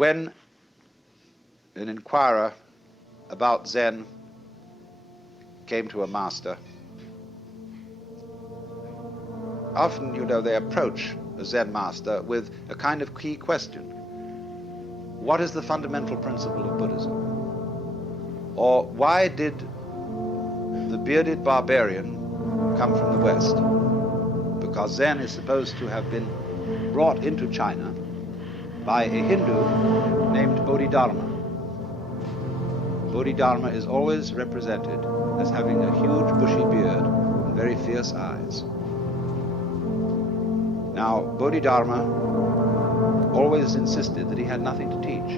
When an inquirer about Zen came to a master, often, they approach a Zen master with a kind of key question. What is the fundamental principle of Buddhism? Or why did the bearded barbarian come from the West? Because Zen is supposed to have been brought into China by a Hindu named Bodhidharma. Bodhidharma is always represented as having a huge bushy beard and very fierce eyes. Now, Bodhidharma always insisted that he had nothing to teach.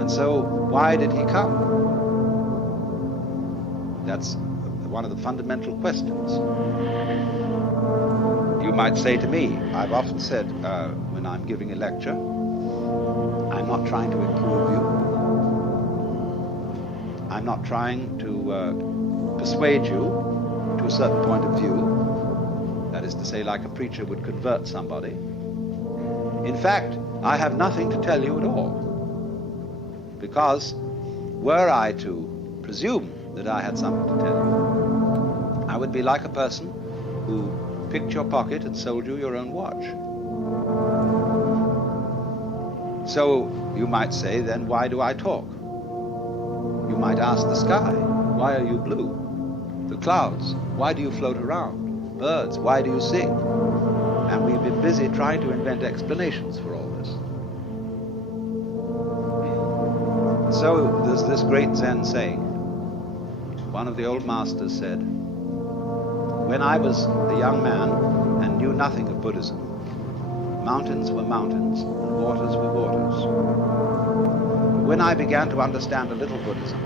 And so, why did he come? That's one of the fundamental questions. You might say to me, I've often said when I'm giving a lecture, I'm not trying to improve you. I'm not trying to persuade you to a certain point of view. That is to say, like a preacher would convert somebody. In fact, I have nothing to tell you at all. Because were I to presume that I had something to tell you, I would be like a person who picked your pocket and sold you your own watch. So you might say, then why do I talk? You might ask the sky, why are you blue? The clouds, why do you float around? Birds, why do you sing? And we've been busy trying to invent explanations for all this. So there's this great Zen saying. One of the old masters said, when I was a young man and knew nothing of Buddhism, mountains were mountains and waters were waters. But when I began to understand a little Buddhism,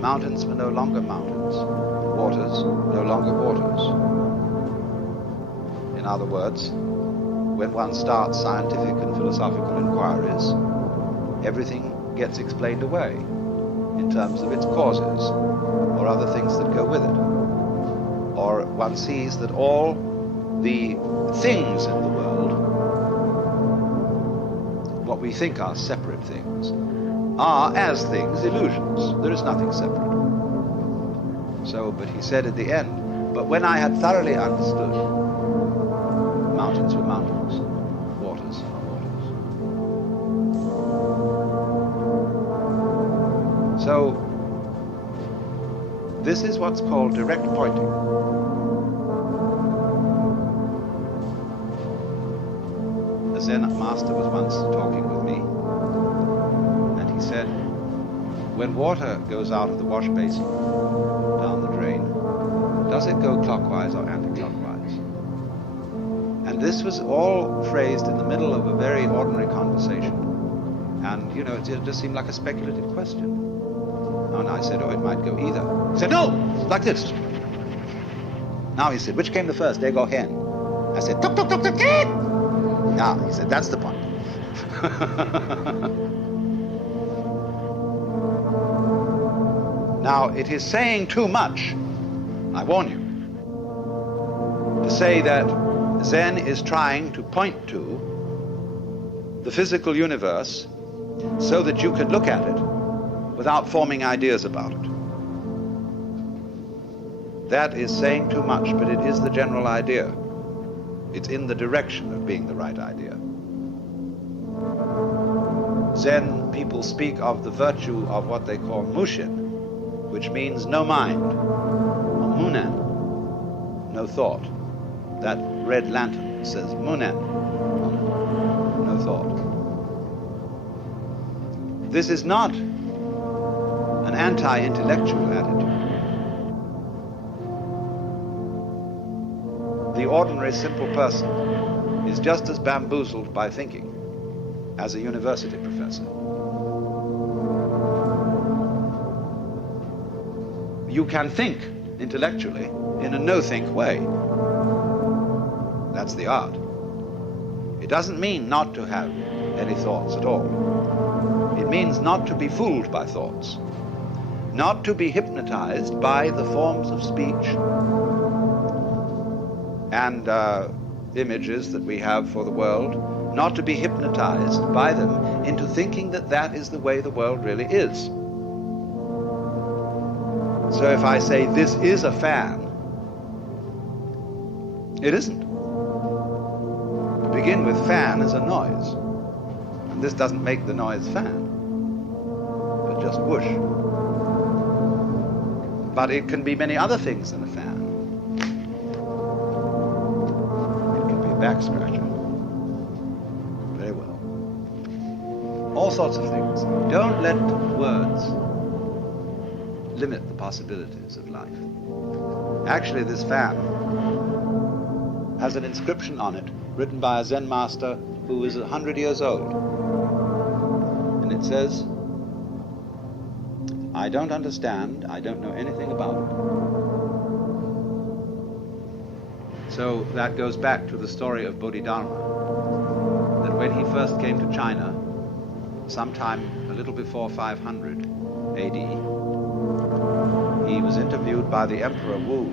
mountains were no longer mountains, waters no longer waters. In other words, when one starts scientific and philosophical inquiries, everything gets explained away in terms of its causes or other things that go with it. Or one sees that all the things in the world, what we think are separate things, are as things illusions. There is nothing separate. So, but he said at the end, but when I had thoroughly understood, mountains were mountains, waters are waters. So, this is what's called direct pointing. A Zen master was once talking with me, and he said, when water goes out of the wash basin down the drain, does it go clockwise or anti-clockwise? And this was all phrased in the middle of a very ordinary conversation. And, it just seemed like a speculative question. And I said, oh, it might go either. He said, no, like this. Now he said, which came the first, egg or hen? I said, tuk, tuk, tuk, tuk, tuk. Now, he said, that's the point. Now, it is saying too much, I warn you, to say that Zen is trying to point to the physical universe so that you can look at it without forming ideas about it. That is saying too much, but it is the general idea. It's in the direction of being the right idea. Zen people speak of the virtue of what they call mushin, which means no mind, or munen, no thought. That red lantern says munen, no thought. This is not an anti-intellectual attitude. The ordinary simple person is just as bamboozled by thinking as a university professor. You can think intellectually in a no-think way. That's the art. It doesn't mean not to have any thoughts at all. It means not to be fooled by thoughts, not to be hypnotized by the forms of speech and images that we have for the world not to be hypnotized by them into thinking that that is the way the world really is. So if I say this is a fan, it isn't. To begin with, fan is a noise. And this doesn't make the noise fan, but just whoosh. But it can be many other things than a fan. It can be a back scratcher. Very well. All sorts of things. Don't let words limit the possibilities of life. Actually, this fan has an inscription on it written by a Zen master who was 100 years old. And it says, "I don't understand, I don't know anything about it." So that goes back to the story of Bodhidharma, that when he first came to China, sometime a little before 500 AD, he was interviewed by the Emperor Wu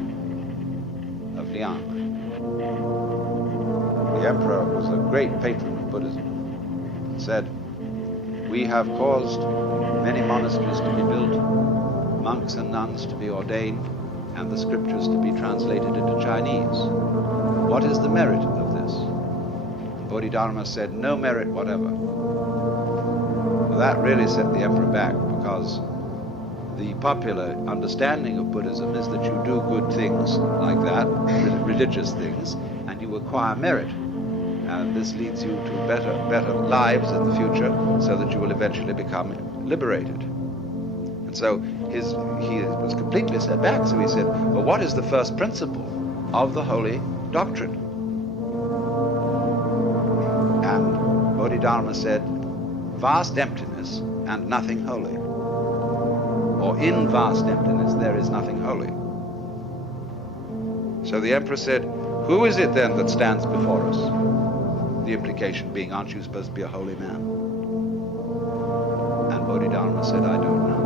of Liang. The emperor was a great patron of Buddhism. He said, "We have caused many monasteries to be built, monks and nuns to be ordained, and the scriptures to be translated into Chinese. What is the merit of this?" Bodhidharma said, "No merit whatever." Well, that really set the emperor back, because the popular understanding of Buddhism is that you do good things like that, religious things, and you acquire merit. And this leads you to better lives in the future, so that you will eventually become liberated. And so he was completely set back. So he said, "Well, what is the first principle of the holy doctrine?" And Bodhidharma said, "Vast emptiness and nothing holy." Or in vast emptiness there is nothing holy. So the emperor said, "Who is it then that stands before us?" The implication being, aren't you supposed to be a holy man? And Bodhidharma said, "I don't know."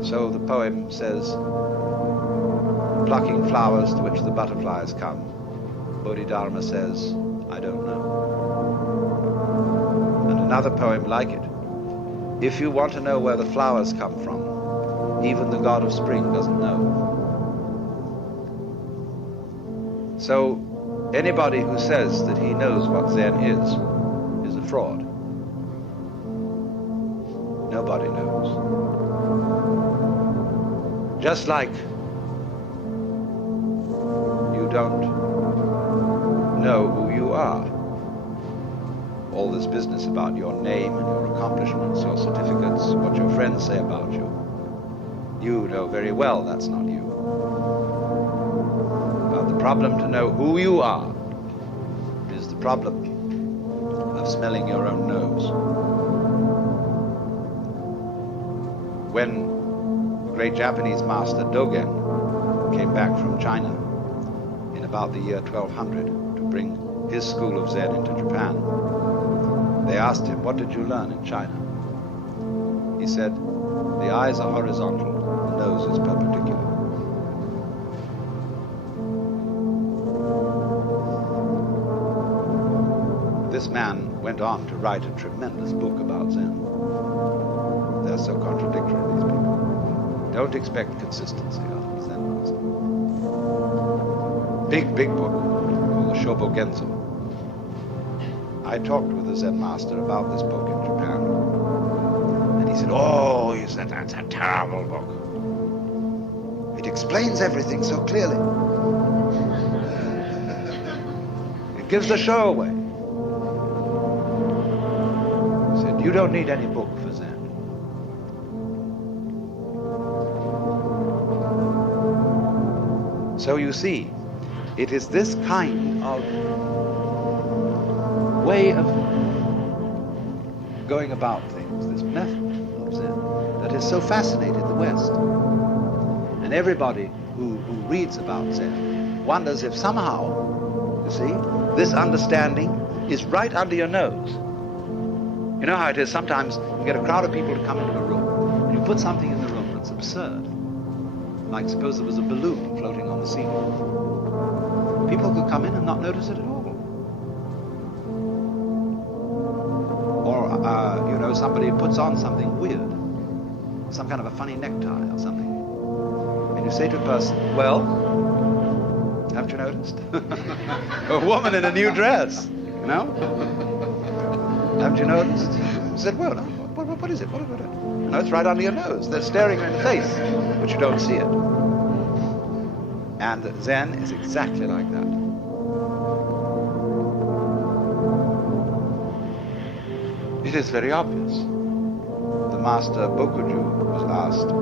So the poem says, "Plucking flowers to which the butterflies come." Bodhidharma says, "I don't know." And another poem like it, "If you want to know where the flowers come from, even the god of spring doesn't know." So anybody who says that he knows what Zen is a fraud. Nobody knows. Just like you don't know who you are. All this business about your name and your accomplishments, your certificates, what your friends say about you, you know very well that's not you. But the problem to know who you are is the problem of smelling your own nose. When the great Japanese master Dogen came back from China in about the year 1200 to bring his school of Zen into Japan, they asked him, "What did you learn in China?" He said, "The eyes are horizontal, the nose is perpendicular." This man went on to write a tremendous book about Zen. They're so contradictory, these people. Don't expect consistency out of Zen master. Big book called the Shobogenzo. I talked with the Zen master about this book in Japan, and he said, "Oh," he said, "that's a terrible book. It explains everything so clearly. It gives the show away." He said, "You don't need any book for Zen." So you see, it is this kind of way of going about things, this method of Zen, that has so fascinated the West. And everybody who reads about Zen wonders if somehow, you see, this understanding is right under your nose. You know how it is, sometimes you get a crowd of people to come into a room, and you put something in the room that's absurd. Like suppose there was a balloon floating on the ceiling. People could come in and not notice it at all. somebody puts on something weird, some kind of a funny necktie or something. And you say to a person, well, haven't you noticed? A woman in a new dress, you know? Haven't you noticed? I said, well, no, what is it? What? No, it's right under your nose. They're staring you in the face, but you don't see it. And Zen is exactly like that. It is very obvious. The master Bokuju was asked,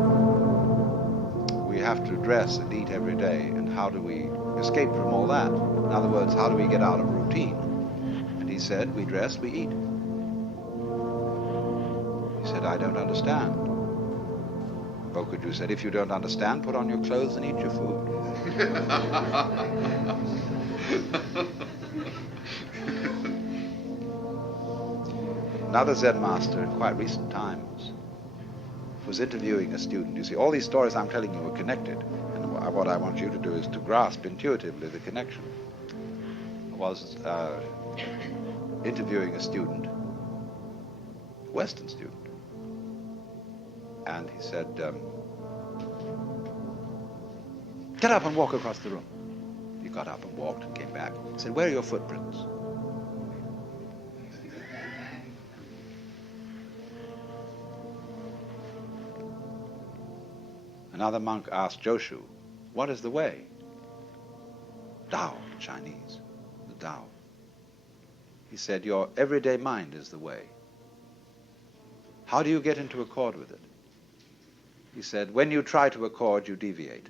we have to dress and eat every day, and how do we escape from all that? In other words, how do we get out of routine? And he said, we dress, we eat. He said, I don't understand. Bokuju said, if you don't understand, put on your clothes and eat your food. Another Zen master in quite recent times was interviewing a student. You see, all these stories I'm telling you are connected, and what I want you to do is to grasp intuitively the connection. I was interviewing a student, a Western student, and he said, get up and walk across the room. He got up and walked and came back. He said, where are your footprints? Another monk asked Joshu, what is the way? Tao, Chinese, the Tao. He said, your everyday mind is the way. How do you get into accord with it? He said, when you try to accord, you deviate.